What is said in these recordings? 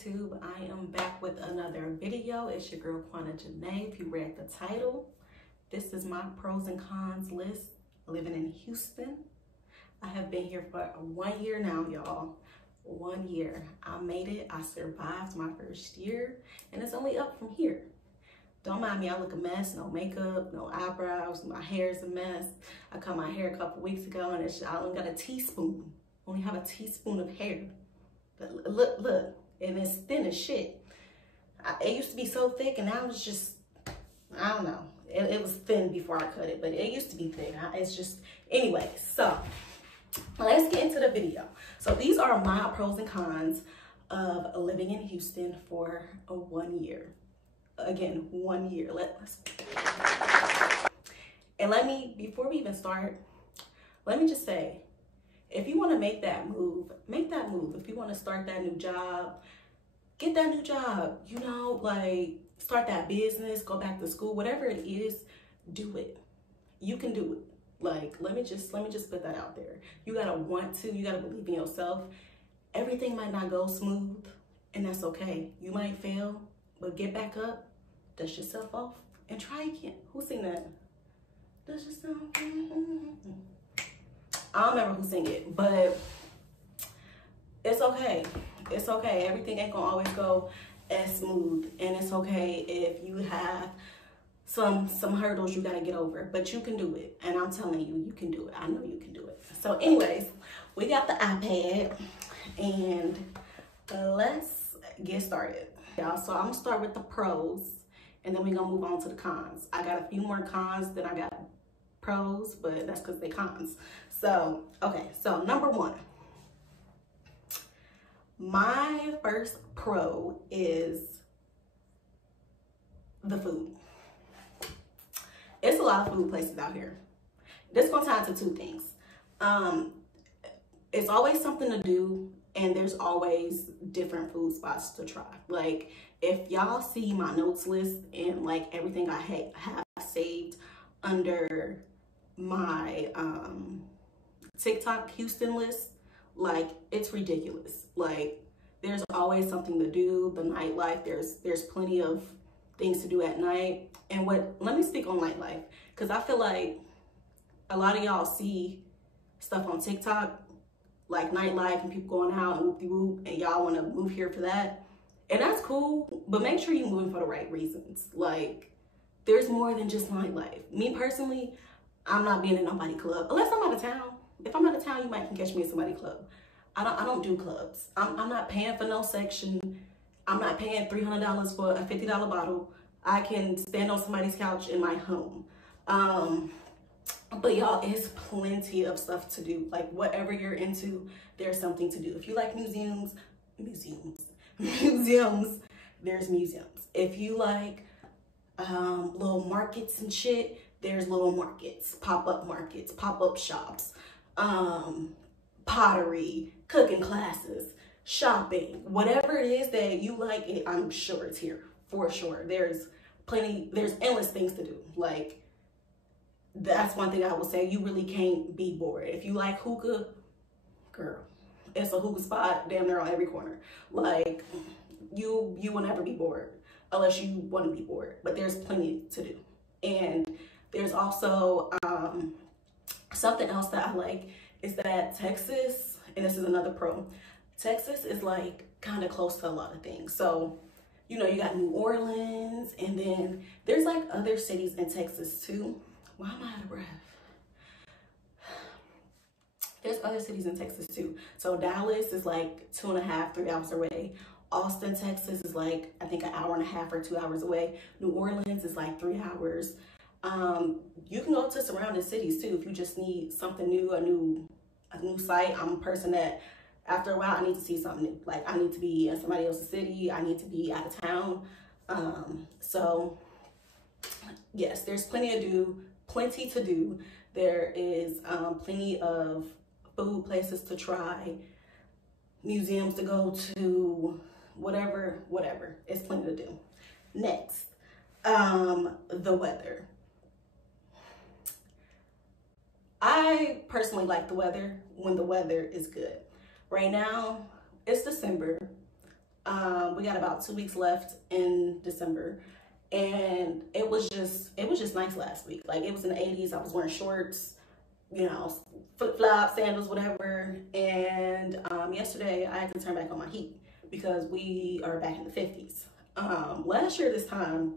YouTube. I am back with another video. It's your girl quana.jena. If you read the title, this is my pros and cons list living in Houston. I have been here for 1 year now, y'all. 1 year. I made it. I survived my first year, and it's only up from here. Don't mind me, I look a mess. No makeup, no eyebrows, my hair is a mess. I cut my hair a couple weeks ago, and I only got a teaspoon. Only have a teaspoon of hair. Look, and it's thin as shit. It used to be so thick, and now it's just, I don't know. It was thin before I cut it, but it used to be thick. It's just, anyway, so let's get into the video. So these are my pros and cons of living in Houston for 1 year. Again, 1 year. And before we even start, let me just say, if you want to make that move, make that move. If you want to start that new job, get that new job, you know, like start that business, go back to school, whatever it is, do it. You can do it. Like, let me just put that out there. You got to want to, you got to believe in yourself. Everything might not go smooth, and that's okay. You might fail, but get back up, dust yourself off, and try again. Who sing that? Dust yourself. I don't remember who sang it, but it's okay. It's okay. Everything ain't gonna always go as smooth, and it's okay if you have some hurdles you gotta get over, but you can do it. And I'm telling you, you can do it. I know you can do it. So anyways, we got the iPad, and let's get started. Y'all, so I'm gonna start with the pros, and then we're gonna move on to the cons. I got a few more cons than I got pros, but that's because they cons. So, okay, so number one. My first pro is the food. It's a lot of food places out here. This gonna tie into two things. It's always something to do, and there's always different food spots to try. Like, if y'all see my notes list and like everything I have saved under my TikTok Houston list, like, it's ridiculous. Like, there's always something to do. The nightlife, there's plenty of things to do at night. And let me speak on nightlife, because I feel like a lot of y'all see stuff on TikTok, like nightlife and people going out and whoop-de-whoop, and y'all want to move here for that. And that's cool, but make sure you're moving for the right reasons. Like, there's more than just nightlife. Me personally, I'm not being in nobody club, unless I'm out of town. If I'm out of town, you might can catch me in somebody club. I don't do clubs. I'm not paying for no section. I'm not paying $300 for a $50 bottle. I can stand on somebody's couch in my home. But y'all, it's plenty of stuff to do. Like, whatever you're into, there's something to do. If you like museums, there's museums. If you like little markets and shit, there's little markets, pop-up shops, pottery, cooking classes, shopping, whatever it is that you like, I'm sure it's here for sure. There's endless things to do. Like, that's one thing I will say, you really can't be bored. If you like hookah, girl, it's a hookah spot damn near on every corner. Like, you will never be bored unless you want to be bored, but there's plenty to do. And there's also something else that I like is that Texas, and this is another pro, Texas is like kind of close to a lot of things. So, you know, you got New Orleans, and then there's like other cities in Texas too. Why am I out of breath? There's other cities in Texas too. So Dallas is like 2.5, 3 hours away. Austin, Texas is like, I think 1.5 hours or 2 hours away. New Orleans is like 3 hours. You can go to surrounding cities too if you just need something new, a new site. I'm a person that after a while I need to see something new. Like, I need to be in somebody else's city. I need to be out of town. So yes, there's plenty to do. There is plenty of food places to try, museums to go to, whatever. It's plenty to do. Next, the weather. I personally like the weather when the weather is good. Right now, it's December. We got about 2 weeks left in December, and it was just nice last week. Like, it was in the 80s. I was wearing shorts, you know, flip-flops, sandals, whatever. And yesterday I had to turn back on my heat because we are back in the 50s. Last year this time,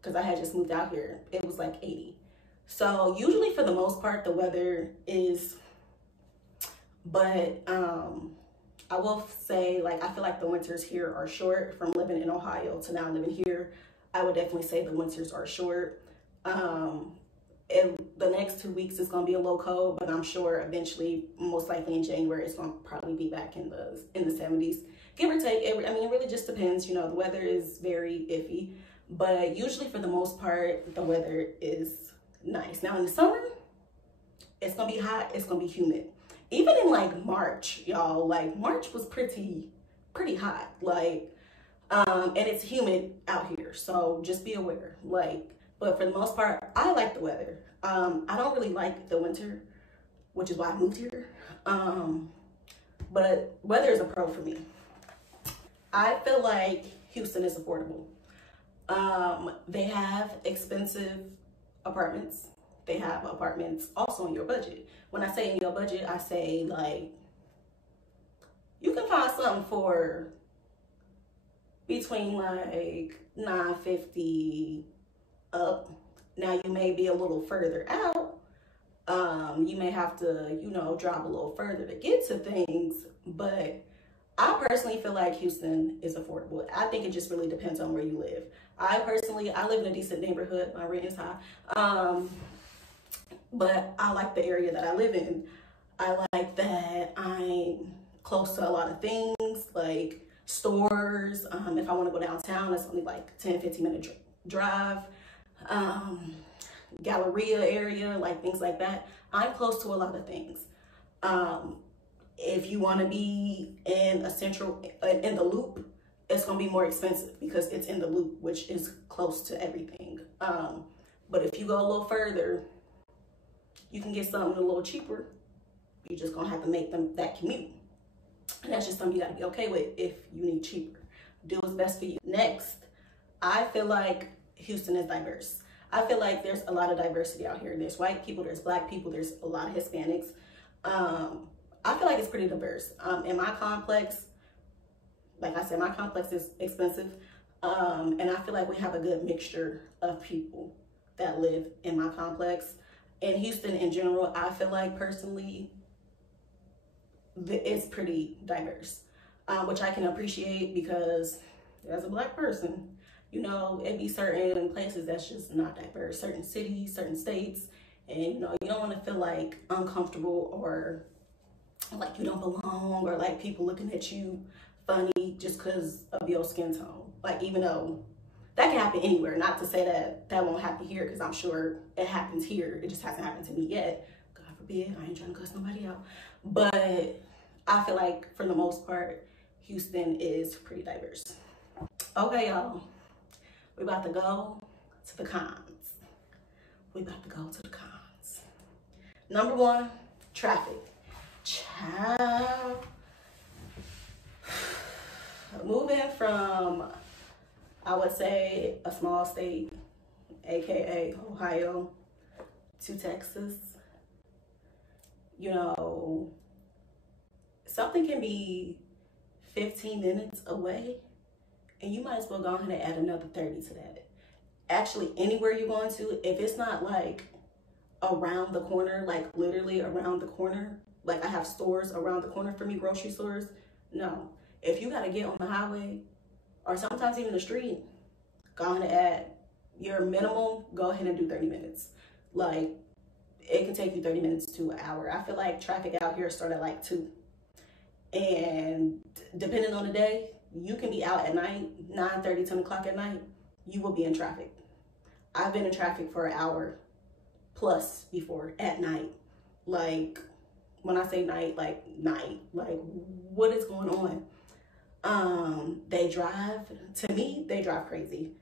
because I had just moved out here, it was like 80. So usually for the most part the weather is, but I will say, like, I feel like the winters here are short. From living in Ohio to now living here, I would definitely say the winters are short. The next 2 weeks is gonna be a little cold, but I'm sure eventually, most likely in January, it's gonna probably be back in the 70s, give or take. I mean, it really just depends. You know, the weather is very iffy, but usually for the most part, the weather is nice. Now in the summer, it's gonna be hot. It's gonna be humid. Even in like March, y'all, like March was pretty hot. Like, and it's humid out here, so just be aware. Like, but for the most part, I like the weather. I don't really like the winter, which is why I moved here. But weather is a pro for me. I feel like Houston is affordable. They have expensive apartments. They have apartments also in your budget. When I say in your budget, I say like, you can find something for between like $950 up. Now you may be a little further out. You may have to, you know, drive a little further to get to things, but I personally feel like Houston is affordable. I think it just really depends on where you live. I live in a decent neighborhood. My rent is high. But I like the area that I live in. I like that I'm close to a lot of things, like stores. If I want to go downtown, it's only like 10-15 minute drive. Galleria area, like things like that. I'm close to a lot of things. If you want to be in a central, in the loop, it's going to be more expensive because it's in the loop, which is close to everything. But if you go a little further, you can get something a little cheaper. You're just gonna have to make that commute. And that's just something you gotta be okay with if you need cheaper. Do what's best for you. Next, I feel like Houston is diverse. I feel like there's a lot of diversity out here. There's white people, there's black people, there's a lot of Hispanics. I feel like it's pretty diverse. In my complex, like I said, my complex is expensive. And I feel like we have a good mixture of people that live in my complex. In Houston in general, I feel like personally, it's pretty diverse, which I can appreciate because as a black person, you know, it'd be certain places that's just not diverse, certain cities, certain states, and you know, you don't want to feel like uncomfortable or like you don't belong or like people looking at you funny just because of your skin tone. Like, even though that can happen anywhere. Not to say that that won't happen here, because I'm sure it happens here. It just hasn't happened to me yet. God forbid, I ain't trying to cuss nobody out. But I feel like for the most part, Houston is pretty diverse. Okay, y'all. We about to go to the cons. We about to go to the cons. Number one, traffic. Child. Moving from, I would say, a small state, AKA Ohio, to Texas, you know, something can be 15 minutes away and you might as well go ahead and add another 30 to that. Actually, anywhere you're going to, if it's not like around the corner, like literally around the corner, like I have stores around the corner for me, grocery stores, no. If you gotta get on the highway or sometimes even the street, go ahead and add your minimum, go ahead and do 30 minutes. Like, it can take you 30 minutes to an hour. I feel like traffic out here starts at like 2. And depending on the day, you can be out at night, 9:30, 10 o'clock at night, you will be in traffic. I've been in traffic for an hour plus before at night. Like, when I say night, like what is going on? They drive, to me, they drive crazy.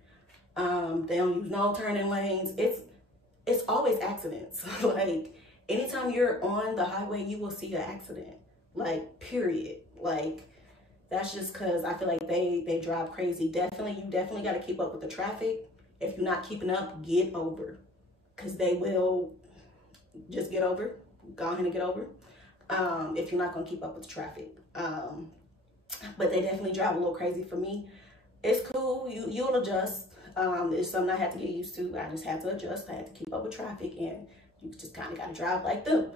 They don't use no turning lanes. It's always accidents. Like, anytime you're on the highway, you will see an accident. Like, period. Like, That's just because I feel like they drive crazy. You definitely got to keep up with the traffic. If you're not keeping up, get over, because they will just get over. Go ahead and get over. If you're not gonna keep up with the traffic. But they definitely drive a little crazy for me. It's cool. You'll adjust. It's something I had to get used to. I just had to adjust. I had to keep up with traffic, and you just kind of got to drive like them.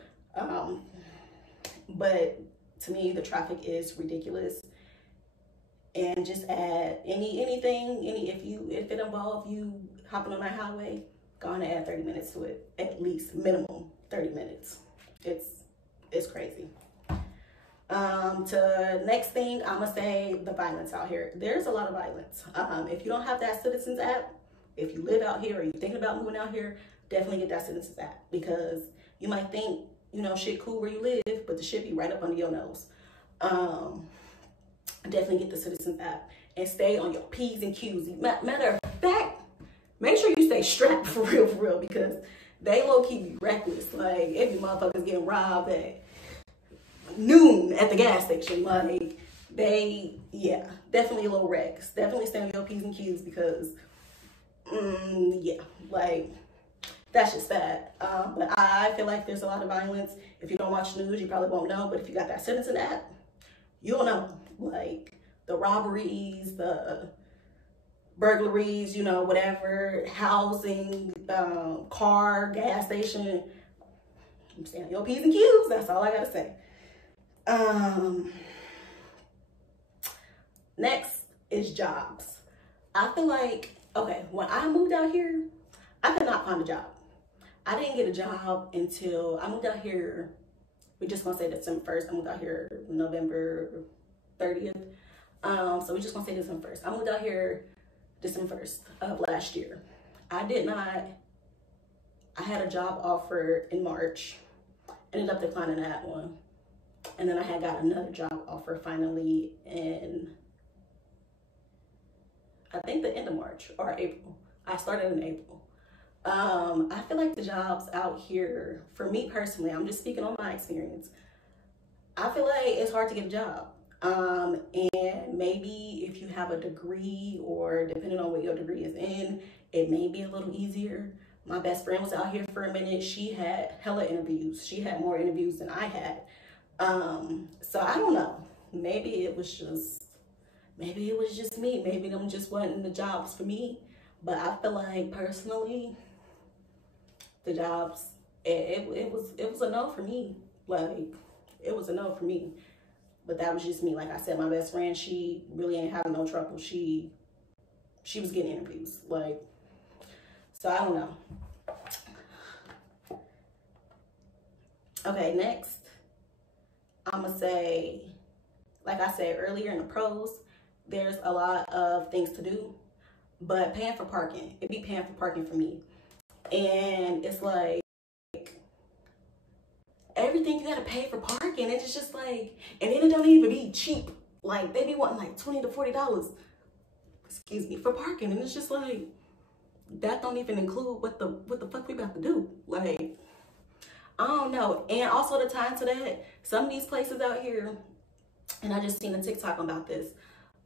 But to me, the traffic is ridiculous. And just add anything, if it involves you hopping on that highway, go on and add 30 minutes to it, at least minimum 30 minutes. It's crazy. To next thing, I'm gonna say the violence out here. There's a lot of violence. If you don't have that Citizens app, if you live out here or you're thinking about moving out here, definitely get that Citizens app, because you might think, you know, shit cool where you live, but the shit be right up under your nose. Definitely get the Citizens app and stay on your P's and Q's. Matter of fact, make sure you stay strapped for real, because they low-key be reckless. Like, every motherfucker's getting robbed at noon at the gas station. Like, definitely a little wrecks. Definitely stay on your P's and Q's, because, like, that's just that. But I feel like there's a lot of violence. If you don't watch news, you probably won't know. But if you got that Citizen app, you'll know. Like, the robberies, the burglaries, you know, whatever, housing, car, gas station. I'm staying on your P's and Q's. That's all I gotta say. Next is jobs. I feel like, okay, when I moved out here, I could not find a job. I didn't get a job until I moved out here. We just gonna say December 1st. I moved out here November 30th. So we just gonna say December 1st. I moved out here December 1st of last year. I had a job offer in March, ended up declining that one. And then I had got another job offer finally in, I think, the end of March or April. I started in April. I feel like the jobs out here, for me personally, I'm just speaking on my experience, I feel like it's hard to get a job. And maybe if you have a degree, or depending on what your degree is in, it may be a little easier. My best friend was out here for a minute. She had hella interviews. She had more interviews than I had. So I don't know. Maybe it was just me. Maybe them just wasn't the jobs for me. But I feel like personally, the jobs, it was a no for me. Like, it was a no for me. But that was just me. Like I said, my best friend, she really ain't having no trouble. She was getting interviews. Like, so I don't know. Okay, next, I'm gonna say, like I said earlier in the pros, there's a lot of things to do, but paying for parking, it be paying for parking for me. And it's like, everything you gotta pay for parking. It's just like, and then it don't even be cheap. Like, they be wanting like $20 to $40, excuse me, for parking. And it's just like, that don't even include what the fuck we about to do. Like, I don't know. And also the time to that, some of these places out here, and I just seen a TikTok about this,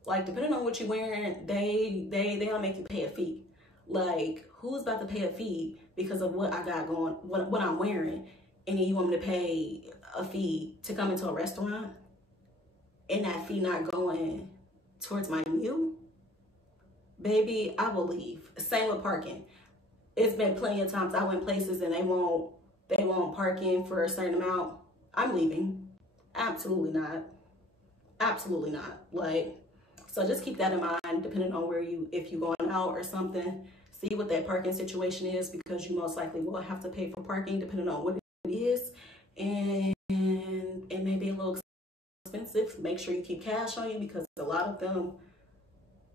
like, depending on what you're wearing, they don't make you pay a fee. Like, who's about to pay a fee because of what I got going, what I'm wearing, and then you want me to pay a fee to come into a restaurant, and that fee not going towards my meal? Baby, I will leave. Same with parking. It's been plenty of times I went places and they won't parking for a certain amount. I'm leaving. Absolutely not. Absolutely not. Like, so just keep that in mind, depending on if you're going out or something. See what that parking situation is, because you most likely will have to pay for parking depending on what it is. And it may be a little expensive. Make sure you keep cash on you, because a lot of them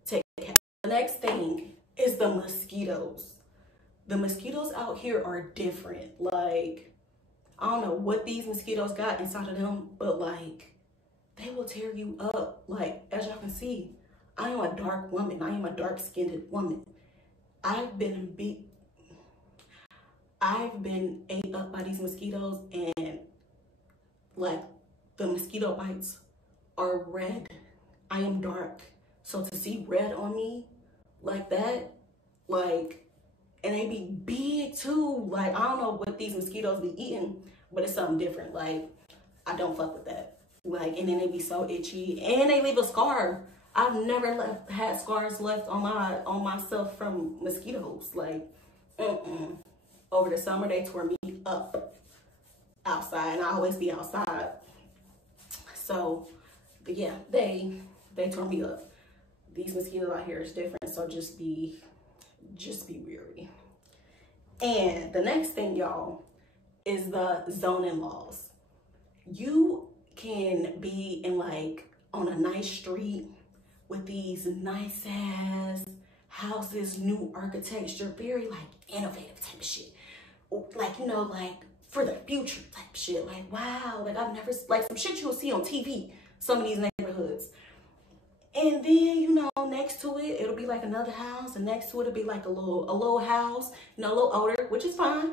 take cash. The next thing is the mosquitoes. The mosquitoes out here are different. Like, I don't know what these mosquitoes got inside of them, but like, they will tear you up. Like, as y'all can see, I am a dark woman. I am a dark-skinned woman. I've been ate up by these mosquitoes, and like, the mosquito bites are red. I am dark. So to see red on me like that, like, and they be big too. Like, I don't know what these mosquitoes be eating, but it's something different. Like, I don't fuck with that. Like, and then they be so itchy and they leave a scar. I've never had scars left on myself from mosquitoes. Like, over the summer they tore me up outside, and I always be outside. So, but yeah, they tore me up. These mosquitoes out here is different, so just be weary. And the next thing, y'all, is the zoning laws. You can be in like on a nice street with these nice ass houses, new architecture, very like innovative type of shit. Like, you know, like for the future type of shit. Like, wow, like I've never, like some shit you'll see on TV, some of these neighborhoods. And then, you know, next to it, it'll be like another house, and next to it, it'll be like a little house, you know, a little older, which is fine.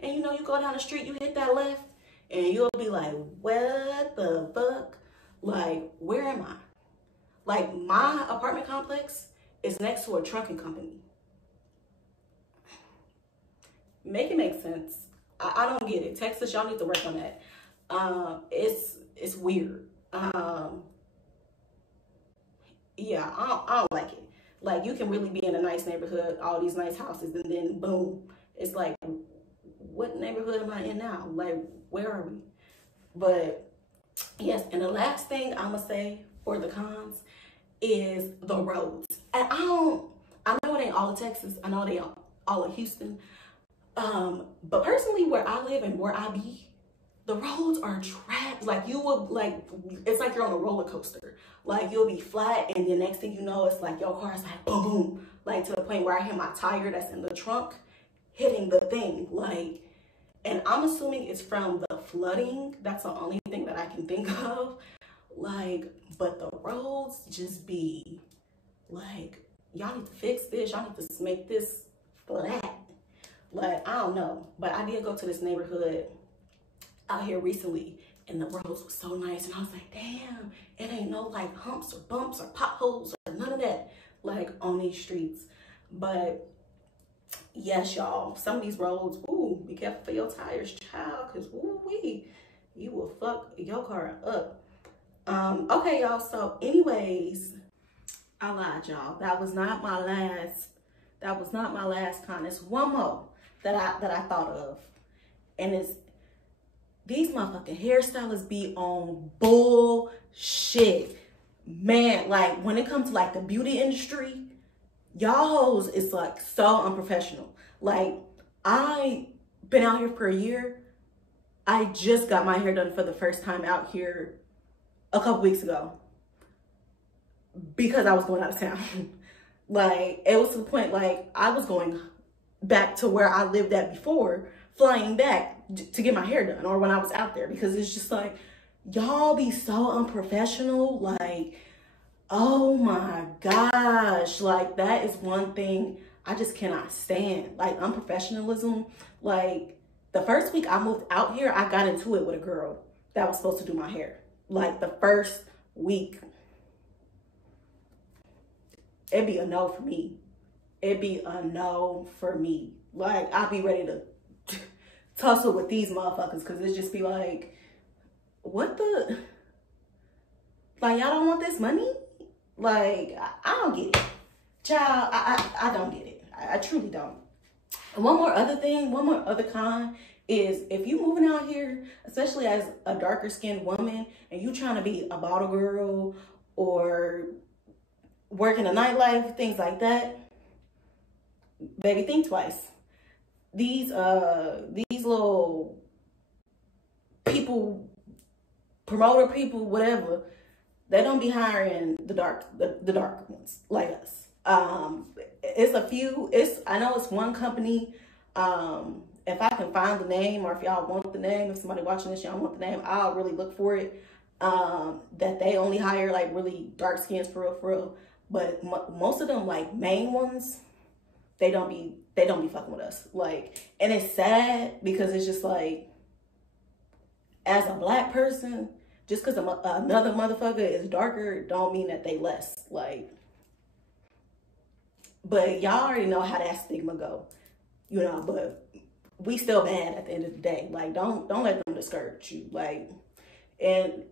And you know, you go down the street, you hit that left, and you'll be like, what the fuck? Like, where am I? Like, my apartment complex is next to a trucking company. Make it make sense. I don't get it. Texas, y'all need to work on that. It's weird. Yeah, I don't like it. Like, you can really be in a nice neighborhood, all these nice houses, and then boom, it's like, what neighborhood am I in now? Like, where are we? But yes, and the last thing I'm gonna say for the cons is the roads. And I know it ain't all of Texas. I know they all of Houston. But personally, where I live and where I be, the roads are trapped. Like, you will, like, it's like you're on a roller coaster. Like, you'll be flat, and the next thing you know, it's like your car's like boom, boom. Like, to the point where I hear my tire that's in the trunk hitting the thing. Like, and I'm assuming it's from the flooding. That's the only thing that I can think of. Like, but the roads just be like, y'all need to fix this. Y'all need to make this flat. Like, I don't know. But I did go to this neighborhood out here recently, and the roads were so nice, and I was like, damn, it ain't no like humps or bumps or potholes or none of that like on these streets. But yes, y'all, some of these roads, ooh, be careful for your tires, child, because ooh wee, you will fuck your car up. Okay, y'all, so anyways, I lied, y'all. That was not my last con. It's one more that I thought of, and it's these motherfucking hairstylists be on bullshit. Man, like, when it comes to like the beauty industry, y'all hoes is like so unprofessional. Like, I been out here for a year. I just got my hair done for the first time out here a couple weeks ago because I was going out of town. Like, it was to the point, like, I was going back to where I lived at before, flying back to get my hair done, or when I was out there, because it's just like, y'all be so unprofessional. Like, oh my gosh, like, that is one thing I just cannot stand, like, unprofessionalism. Like, the first week I moved out here, I got into it with a girl that was supposed to do my hair. Like, the first week, it'd be a no for me. It'd be a no for me. Like, I'd be ready to tussle with these motherfuckers, because it just be like, what the, like, y'all don't want this money? Like, I don't get it. Child, I don't get it. I truly don't. And one more other con is, if you moving out here, especially as a darker skinned woman, and you trying to be a bottle girl or working a nightlife, things like that, baby, think twice. These little people, promoter people, whatever, they don't be hiring the dark ones like us. It's a few. I know it's one company. If I can find the name, or if y'all want the name, if somebody watching this, y'all want the name, I'll really look for it. That they only hire like really dark skins for real. But most of them, like, main ones, they don't be fucking with us. Like, and it's sad, because it's just like, as a black person, Just because another motherfucker is darker don't mean that they less. Like, but y'all already know how that stigma go, you know, but we still bad at the end of the day. Like, don't let them discourage you. Like, and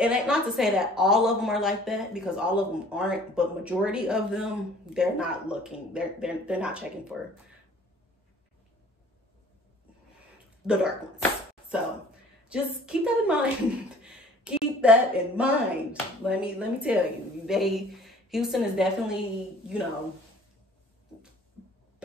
not to say that all of them are like that, because all of them aren't, but majority of them, they're not looking. They're not checking for the dark ones. So just keep that in mind. Keep that in mind. Let me tell you, Houston is definitely, you know,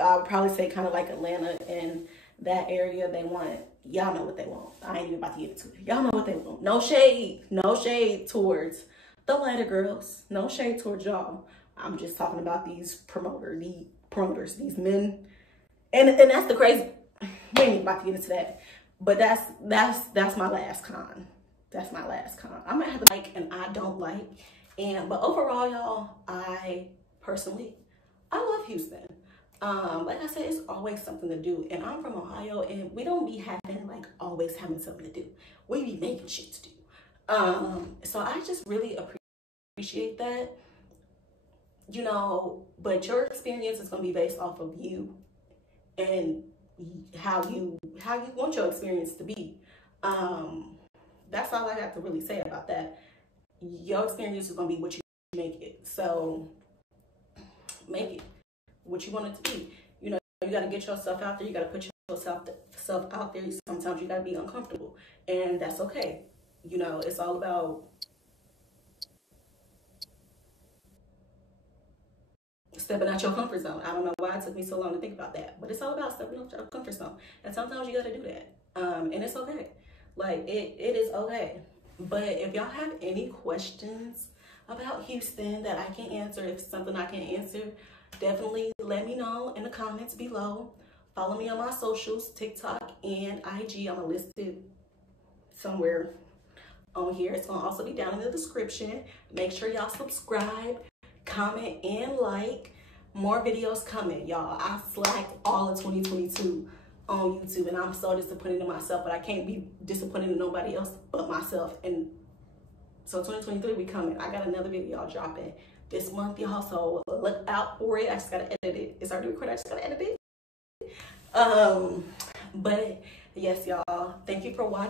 I would probably say kind of like Atlanta in that area. They want, y'all know what they want. I ain't even about to get into it. Y'all know what they want. No shade towards the lighter girls. No shade towards y'all. I'm just talking about these promoters, these men. And that's the crazy, we ain't even about to get into that. But that's my last con. That's my last con. I might have to like and I don't like. But overall, y'all, I personally, I love Houston. Like I said, it's always something to do. And I'm from Ohio, and we don't be having, like, always having something to do. We be making shit to do. So I just really appreciate that, you know, but your experience is going to be based off of you and how you want your experience to be. That's all I have to really say about that. Your experience is going to be what you make it. So make it what you want it to be. You know, you got to get yourself out there. You got to put yourself out there. Sometimes you got to be uncomfortable, and that's okay. You know, it's all about stepping out your comfort zone. I don't know why it took me so long to think about that, but it's all about stepping out your comfort zone. And sometimes you got to do that. And it's okay. Like, it is okay. But if y'all have any questions about Houston that I can answer, if it's something I can answer, definitely let me know in the comments below. Follow me on my socials, TikTok and IG. I'm gonna list it somewhere on here. It's gonna also be down in the description. Make sure y'all subscribe, comment, and like. More videos coming, y'all. I slacked all of 2022 on YouTube, and I'm so disappointed in myself, but I can't be disappointed in nobody else but myself. And so 2023 we coming. I got another video dropping this month, y'all, so look out for it. I just gotta edit it. It's already recorded, I just gotta edit it. But yes, y'all, thank you for watching.